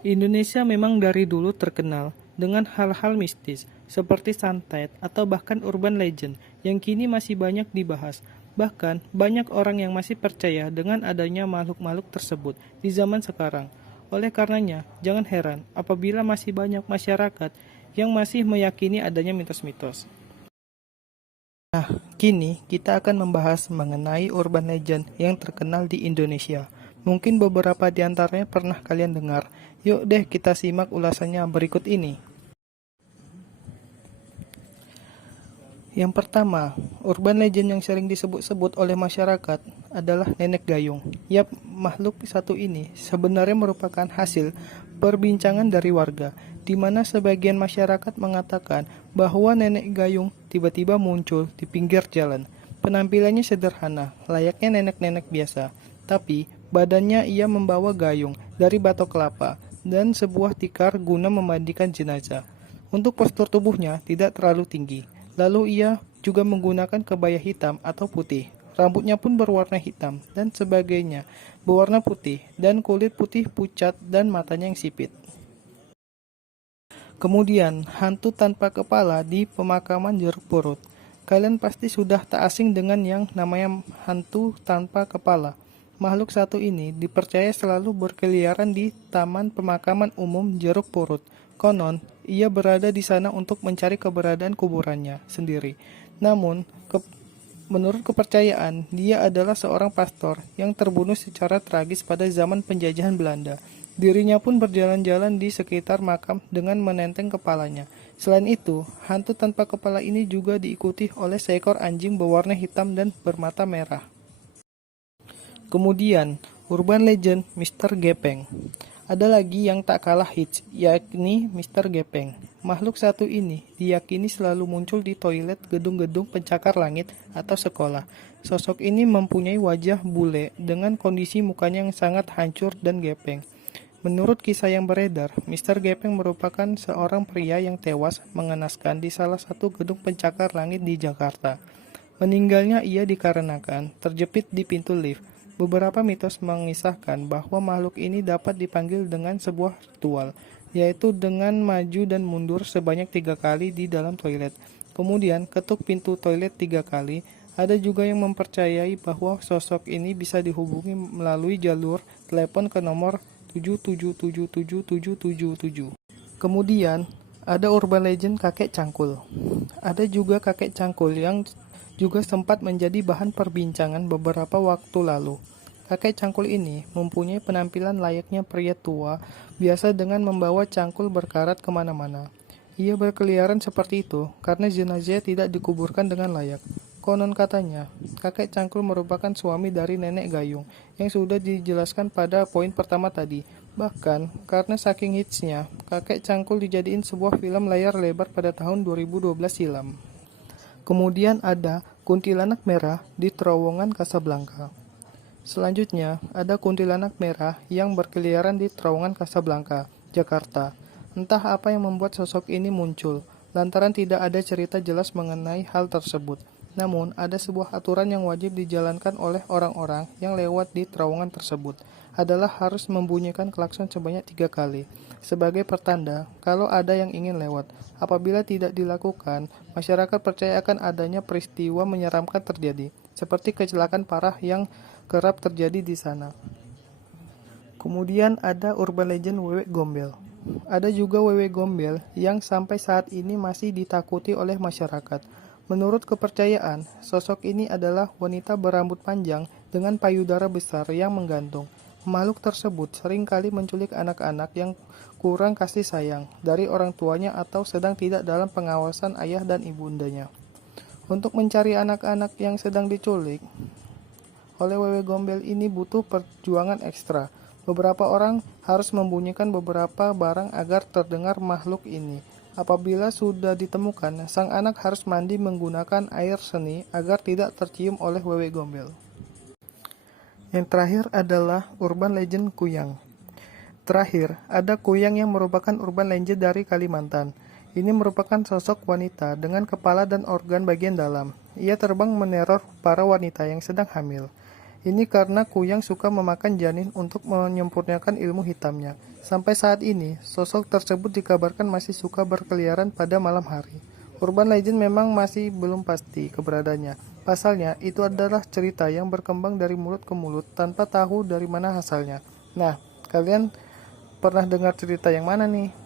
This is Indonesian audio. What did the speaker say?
Indonesia memang dari dulu terkenal dengan hal-hal mistis seperti santet atau bahkan urban legend yang kini masih banyak dibahas. Bahkan banyak orang yang masih percaya dengan adanya makhluk-makhluk tersebut di zaman sekarang. Oleh karenanya, jangan heran apabila masih banyak masyarakat yang masih meyakini adanya mitos-mitos. Nah, kini kita akan membahas mengenai urban legend yang terkenal di Indonesia. Mungkin beberapa di antaranya pernah kalian dengar. Yuk deh kita simak ulasannya berikut ini. Yang pertama, urban legend yang sering disebut-sebut oleh masyarakat adalah nenek gayung. Yap, makhluk satu ini sebenarnya merupakan hasil perbincangan dari warga, di mana sebagian masyarakat mengatakan bahwa nenek gayung tiba-tiba muncul di pinggir jalan. Penampilannya sederhana, layaknya nenek-nenek biasa, tapi badannya ia membawa gayung dari batok kelapa dan sebuah tikar guna memandikan jenazah. Untuk postur tubuhnya tidak terlalu tinggi. Lalu ia juga menggunakan kebaya hitam atau putih. Rambutnya pun berwarna hitam dan sebagainya, berwarna putih dan kulit putih pucat dan matanya yang sipit. Kemudian, hantu tanpa kepala di pemakaman Jeruk Purut. Kalian pasti sudah tak asing dengan yang namanya hantu tanpa kepala. Makhluk satu ini dipercaya selalu berkeliaran di Taman Pemakaman Umum Jeruk Purut. Konon, ia berada di sana untuk mencari keberadaan kuburannya sendiri. Namun, menurut kepercayaan, dia adalah seorang pastor yang terbunuh secara tragis pada zaman penjajahan Belanda. Dirinya pun berjalan-jalan di sekitar makam dengan menenteng kepalanya. Selain itu, hantu tanpa kepala ini juga diikuti oleh seekor anjing berwarna hitam dan bermata merah. Kemudian, urban legend Mr. Gepeng. Ada lagi yang tak kalah hits, yakni Mr. Gepeng. Makhluk satu ini diyakini selalu muncul di toilet gedung-gedung pencakar langit atau sekolah. Sosok ini mempunyai wajah bule dengan kondisi mukanya yang sangat hancur dan gepeng. Menurut kisah yang beredar, Mr. Gepeng merupakan seorang pria yang tewas mengenaskan di salah satu gedung pencakar langit di Jakarta. Meninggalnya ia dikarenakan terjepit di pintu lift. Beberapa mitos mengisahkan bahwa makhluk ini dapat dipanggil dengan sebuah ritual, yaitu dengan maju dan mundur sebanyak 3 kali di dalam toilet. Kemudian ketuk pintu toilet 3 kali. Ada juga yang mempercayai bahwa sosok ini bisa dihubungi melalui jalur telepon ke nomor 777777. Kemudian ada urban legend kakek cangkul. Ada juga kakek cangkul yang juga sempat menjadi bahan perbincangan beberapa waktu lalu. Kakek cangkul ini mempunyai penampilan layaknya pria tua, biasa dengan membawa cangkul berkarat kemana-mana. Ia berkeliaran seperti itu karena jenazah tidak dikuburkan dengan layak. Konon katanya, kakek cangkul merupakan suami dari nenek gayung yang sudah dijelaskan pada poin pertama tadi. Bahkan, karena saking hitsnya, kakek cangkul dijadiin sebuah film layar lebar pada tahun 2012 silam. Kemudian ada kuntilanak merah di terowongan Casablanca. Selanjutnya, ada kuntilanak merah yang berkeliaran di terowongan Casablanca, Jakarta. Entah apa yang membuat sosok ini muncul, lantaran tidak ada cerita jelas mengenai hal tersebut. Namun, ada sebuah aturan yang wajib dijalankan oleh orang-orang yang lewat di terowongan tersebut, adalah harus membunyikan klakson sebanyak 3 kali, sebagai pertanda kalau ada yang ingin lewat. Apabila tidak dilakukan, masyarakat percaya akan adanya peristiwa menyeramkan terjadi, seperti kecelakaan parah yang kerap terjadi di sana. Kemudian ada urban legend Wewe Gombel. Ada juga Wewe Gombel yang sampai saat ini masih ditakuti oleh masyarakat. Menurut kepercayaan, sosok ini adalah wanita berambut panjang dengan payudara besar yang menggantung. Makhluk tersebut seringkali menculik anak-anak yang kurang kasih sayang dari orang tuanya atau sedang tidak dalam pengawasan ayah dan ibundanya. Untuk mencari anak-anak yang sedang diculik oleh Wewe Gombel ini butuh perjuangan ekstra. Beberapa orang harus membunyikan beberapa barang agar terdengar makhluk ini. Apabila sudah ditemukan, sang anak harus mandi menggunakan air seni agar tidak tercium oleh Wewe Gombel. Yang terakhir adalah urban legend Kuyang. Terakhir, ada Kuyang yang merupakan urban legend dari Kalimantan. Ini merupakan sosok wanita dengan kepala dan organ bagian dalam. Ia terbang meneror para wanita yang sedang hamil. Ini karena kuyang suka memakan janin untuk menyempurnakan ilmu hitamnya. Sampai saat ini, sosok tersebut dikabarkan masih suka berkeliaran pada malam hari. Urban legend memang masih belum pasti keberadaannya. Pasalnya, itu adalah cerita yang berkembang dari mulut ke mulut tanpa tahu dari mana asalnya. Nah, kalian pernah dengar cerita yang mana nih?